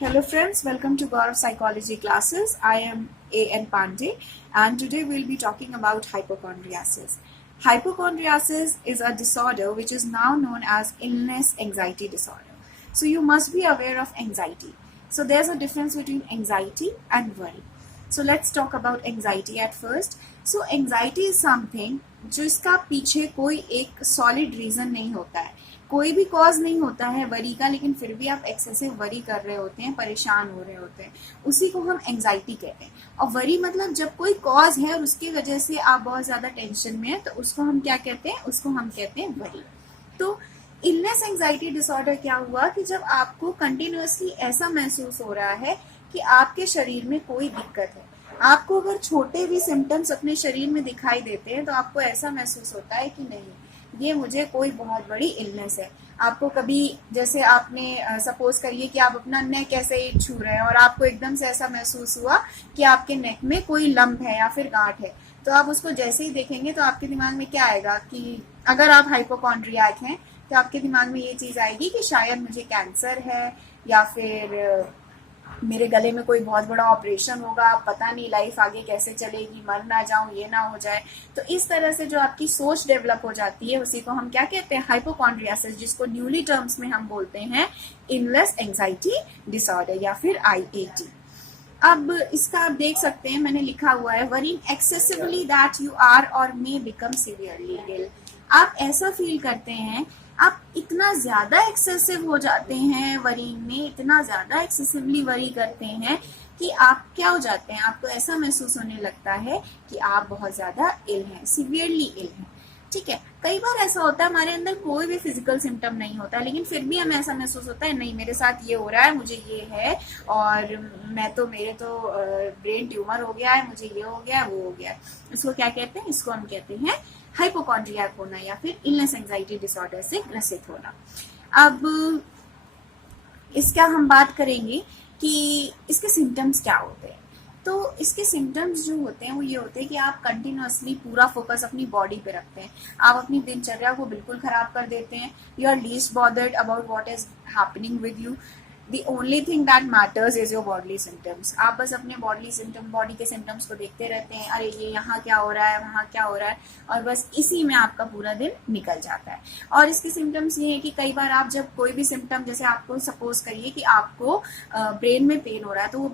Hello friends, welcome to Gaurav Psychology classes. I am A.N. Pandey and today we'll be talking about hypochondriasis. Hypochondriasis is a disorder which is now known as illness anxiety disorder. So you must be aware of anxiety. So there's a difference between anxiety and worry. So let's talk about anxiety at first. So anxiety is something जिसका पीछे कोई एक solid reason नहीं होता है, कोई भी cause नहीं होता है वरी का, लेकिन फिर भी आप एक्सेसिव वरी कर रहे होते हैं, परेशान हो रहे होते हैं, उसी को हम एंजाइटी कहते हैं। और वरी मतलब जब कोई कॉज है और उसकी वजह से आप बहुत ज्यादा टेंशन में है तो उसको हम क्या कहते हैं, उसको हम कहते हैं वरी। तो इलनेस एंजाइटी डिसऑर्डर क्या हुआ कि जब आपको कंटिन्यूअसली ऐसा महसूस हो रहा है कि आपके शरीर में कोई दिक्कत है, आपको अगर छोटे भी सिम्टम्स अपने शरीर में दिखाई देते हैं तो आपको ऐसा महसूस होता है कि नहीं, ये मुझे कोई बहुत बड़ी इलनेस है। आपको कभी जैसे आपने सपोज करिए कि आप अपना नेक ऐसे ही छू रहे हैं और आपको एकदम से ऐसा महसूस हुआ कि आपके नेक में कोई लंप है या फिर गांठ है, तो आप उसको जैसे ही देखेंगे तो आपके दिमाग में क्या आएगा कि अगर आप हाइपोकॉन्ड्रियाक हैं तो आपके दिमाग में ये चीज आएगी कि शायद मुझे कैंसर है या फिर मेरे गले में कोई बहुत बड़ा ऑपरेशन होगा, पता नहीं लाइफ आगे कैसे चलेगी, मर ना जाऊं, ये ना हो जाए। तो इस तरह से जो आपकी सोच डेवलप हो जाती है उसी को हम क्या कहते हैं, हाइपोकॉन्ड्रियासिस, जिसको न्यूली टर्म्स में हम बोलते हैं इलनेस एंजाइटी डिसऑर्डर या फिर IAD। अब इसका आप देख सकते हैं, मैंने लिखा हुआ है worrying excessively that you are or may become severely इल। आप ऐसा फील करते हैं, आप इतना ज्यादा एक्सेसिव हो जाते हैं वरिंग में, इतना ज्यादा एक्सेसिवली वरी करते हैं कि आप क्या हो जाते हैं, आपको ऐसा महसूस होने लगता है कि आप बहुत ज्यादा इल हैं, सीवियरली इल हैं। ठीक है, कई बार ऐसा होता है हमारे अंदर कोई भी फिजिकल सिम्टम नहीं होता लेकिन फिर भी हमें ऐसा महसूस होता है नहीं मेरे साथ ये हो रहा है, मुझे ये है और मेरे तो ब्रेन ट्यूमर हो गया है, मुझे ये हो गया है, वो हो गया है। इसको क्या कहते हैं, इसको हम कहते हैं हाइपोकॉन्ड्रियाक होना या फिर इलनेस एंजाइटी डिसऑर्डर से ग्रसित होना। अब इसका हम बात करेंगे कि इसके सिम्टम्स क्या होते हैं। तो इसके सिम्टम्स जो होते हैं वो ये होते हैं कि आप कंटिन्यूअसली पूरा फोकस अपनी बॉडी पे रखते हैं, आप अपनी दिनचर्या को बिल्कुल खराब कर देते हैं। You are least bothered about what is happening with you, The only thing that matters is your bodily symptoms। आप बस अपने बॉडी के सिम्टम्स को देखते रहते हैं, अरे ये यहाँ क्या हो रहा है, वहाँ क्या हो रहा है, और बस इसी में आपका पूरा दिन निकल जाता है। और इसके सिम्टम्स ये है कि कई बार आप जब कोई भी सिम्टम, जैसे आपको सपोज करिए कि आपको ब्रेन में पेन हो रहा है, तो वो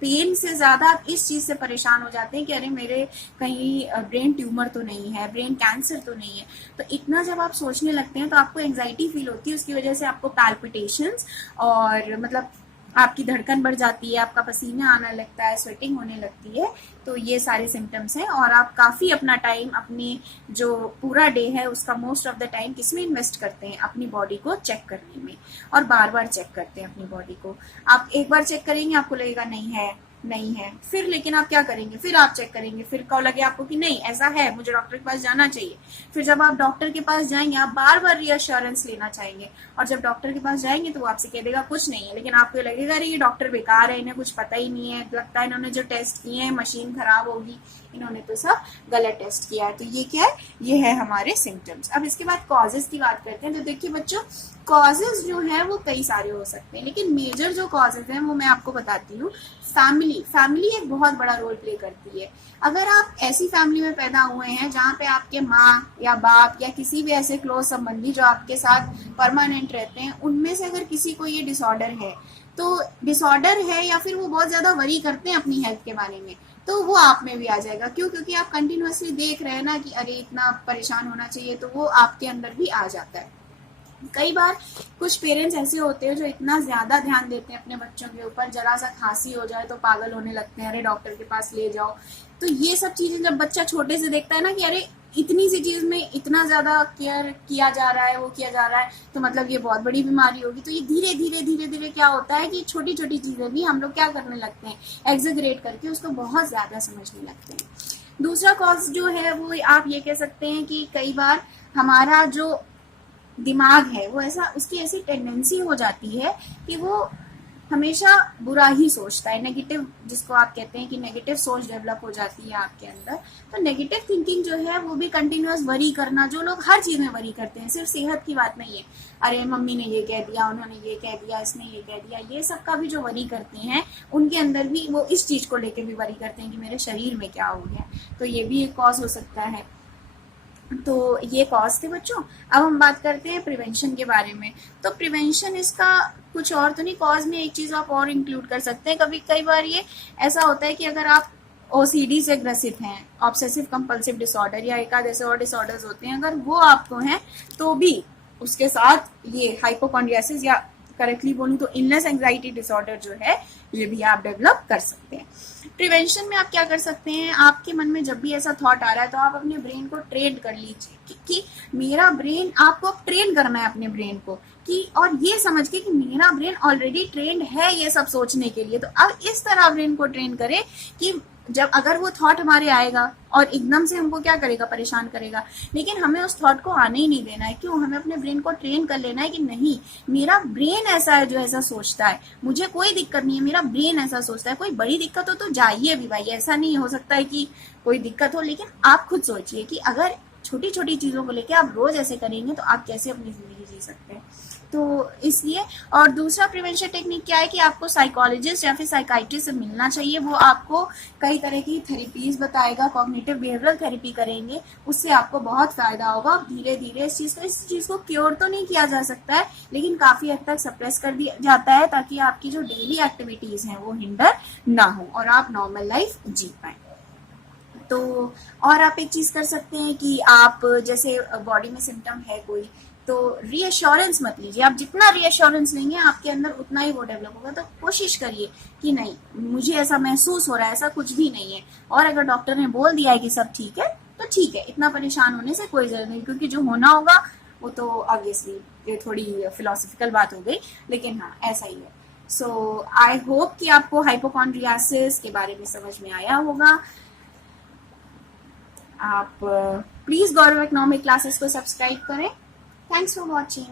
पेन से ज्यादा आप इस चीज से परेशान हो जाते हैं कि अरे मेरे कहीं ब्रेन ट्यूमर तो नहीं है, ब्रेन कैंसर तो नहीं है। तो इतना जब आप सोचने लगते हैं तो आपको एंजाइटी फील होती है, उसकी वजह से आपको पैल्पिटेशंस और मतलब आपकी धड़कन बढ़ जाती है, आपका पसीना आने लगता है, स्वेटिंग होने लगती है। तो ये सारे सिम्टम्स हैं और आप काफी अपना टाइम, अपने जो पूरा डे है उसका मोस्ट ऑफ द टाइम किसमें इन्वेस्ट करते हैं, अपनी बॉडी को चेक करने में, और बार बार चेक करते हैं अपनी बॉडी को। आप एक बार चेक करेंगे आपको लगेगा नहीं है, फिर लेकिन आप क्या करेंगे, फिर आप चेक करेंगे, फिर कब लगे आपको कि नहीं ऐसा है, मुझे डॉक्टर के पास जाना चाहिए। फिर जब आप डॉक्टर के पास जाएंगे आप बार बार रीअश्योरेंस लेना चाहेंगे, और जब डॉक्टर के पास जाएंगे तो वो आपसे कह देगा कुछ नहीं है, लेकिन आपको लगेगा अरे ये डॉक्टर बेकार है, इन्हें कुछ पता ही नहीं है, लगता है इन्होंने जो टेस्ट किए हैं मशीन खराब होगी, इन्होंने तो सब गलत टेस्ट किया है। तो ये क्या है, ये है हमारे सिम्टम्स। अब इसके बाद कॉजेज की बात करते हैं। तो देखिए बच्चों, कॉजेज जो है वो कई सारे हो सकते हैं, लेकिन मेजर जो कॉजेज हैं वो मैं आपको बताती हूँ। फैमिली एक बहुत बड़ा रोल प्ले करती है। अगर आप ऐसी फैमिली में पैदा हुए हैं जहाँ पे आपके माँ या बाप या किसी भी ऐसे क्लोज संबंधी जो आपके साथ परमानेंट रहते हैं, उनमें से अगर किसी को ये डिसऑर्डर है, तो डिसऑर्डर है या फिर वो बहुत ज्यादा वरी करते हैं अपनी हेल्थ के बारे में, तो वो आप में भी आ जाएगा। क्यों? क्योंकि आप कंटिन्यूअसली देख रहे हैं ना कि अरे इतना परेशान होना चाहिए, तो वो आपके अंदर भी आ जाता है। कई बार कुछ पेरेंट्स ऐसे होते हैं जो इतना ज्यादा ध्यान देते हैं अपने बच्चों के ऊपर, जरा सा खांसी हो जाए तो पागल होने लगते हैं, अरे डॉक्टर के पास ले जाओ। तो ये सब चीजें जब बच्चा छोटे से देखता है ना कि अरे इतनी सी चीज में इतना ज्यादा केयर किया जा रहा है, वो किया जा रहा है, तो मतलब ये बहुत बड़ी बीमारी होगी। तो ये धीरे धीरे क्या होता है कि छोटी छोटी चीजें भी हम लोग क्या करने लगते हैं, एग्जेगरेट करके उसको बहुत ज्यादा समझने लगते हैं। दूसरा कॉज जो है वो आप ये कह सकते हैं कि कई बार हमारा जो दिमाग है वो ऐसा, उसकी ऐसी टेंडेंसी हो जाती है कि वो हमेशा बुरा ही सोचता है, नेगेटिव, जिसको आप कहते हैं कि नेगेटिव सोच डेवलप हो जाती है आपके अंदर। तो नेगेटिव थिंकिंग जो है वो भी कंटिन्यूअस वरी करना, जो लोग हर चीज में वरी करते हैं, सिर्फ सेहत की बात नहीं है, अरे मम्मी ने ये कह दिया, उन्होंने ये कह दिया, इसने ये कह दिया, ये सब का भी जो वरी करते हैं उनके अंदर भी वो इस चीज को लेकर भी वरी करते हैं कि मेरे शरीर में क्या हो गया। तो ये भी एक कॉज हो सकता है। तो ये कॉज थे बच्चों। अब हम बात करते हैं प्रिवेंशन के बारे में। तो प्रिवेंशन इसका कुछ और तो नहीं, कॉज में एक चीज आप और इंक्लूड कर सकते हैं। कई बार ये ऐसा होता है कि अगर आप ओसीडी से ग्रसित हैं, ऑब्सेसिव कंपल्सिव डिसऑर्डर, या एक आध ऐसे और डिसऑर्डर्स होते हैं, अगर वो आपको हैं तो भी उसके साथ ये हाइपोकॉन्ड्रियासिस, या करेक्टली बोलूं तो इलनेस एंजाइटी डिसऑर्डर जो है, ये भी आप डेवलप कर सकते हैं। प्रिवेंशन में आप क्या कर सकते हैं, आपके मन में जब भी ऐसा थॉट आ रहा है तो आप अपने ब्रेन को ट्रेन कर लीजिए कि मेरा ब्रेन, आपको ट्रेन करना है अपने ब्रेन को कि, और ये समझ के कि मेरा ब्रेन ऑलरेडी ट्रेंड है ये सब सोचने के लिए। तो अब इस तरह ब्रेन को ट्रेन करें कि जब अगर वो थॉट हमारे आएगा और एकदम से हमको क्या करेगा, परेशान करेगा, लेकिन हमें उस थॉट को आने ही नहीं देना है। क्यों? हमें अपने ब्रेन को ट्रेन कर लेना है कि नहीं, मेरा ब्रेन ऐसा है जो ऐसा सोचता है, मुझे कोई दिक्कत नहीं है, मेरा ब्रेन ऐसा सोचता है। कोई बड़ी दिक्कत हो तो जाइए भी भाई, ऐसा नहीं हो सकता है कि कोई दिक्कत हो, लेकिन आप खुद सोचिए कि अगर छोटी छोटी चीजों को लेकर आप रोज ऐसे करेंगे तो आप कैसे अपनी जिंदगी जी सकते हैं। तो इसलिए, और दूसरा प्रिवेंशन टेक्निक क्या है कि आपको साइकोलॉजिस्ट या फिर साइकाइट्रिस्ट से मिलना चाहिए। वो आपको कई तरह की थेरेपीज बताएगा, कॉग्निटिव बिहेवियरल थेरेपी करेंगे, उससे आपको बहुत फायदा होगा। धीरे धीरे इस चीज को क्योर तो नहीं किया जा सकता है, लेकिन काफी हद तक सप्रेस कर दिया जाता है, ताकि आपकी जो डेली एक्टिविटीज हैं वो हिंडर ना हो और आप नॉर्मल लाइफ जी पाए। तो और आप एक चीज कर सकते हैं कि आप जैसे बॉडी में सिम्टम है कोई, तो रीअश्योरेंस मत लीजिए। आप जितना रीअश्योरेंस लेंगे आपके अंदर उतना ही वो डेवलप होगा। तो कोशिश करिए कि नहीं, मुझे ऐसा महसूस हो रहा है, ऐसा कुछ भी नहीं है, और अगर डॉक्टर ने बोल दिया है कि सब ठीक है तो ठीक है, इतना परेशान होने से कोई जरूरत नहीं, क्योंकि जो होना होगा वो तो ऑब्वियसली ये थोड़ी फिलोसफिकल बात हो गई, लेकिन हाँ ऐसा ही है। सो आई होप कि आपको हाइपोकॉन्ड्रियासिस के बारे में समझ में आया होगा। आप प्लीज गौरव इकोनॉमिक क्लासेस को सब्सक्राइब करें। Thanks for watching.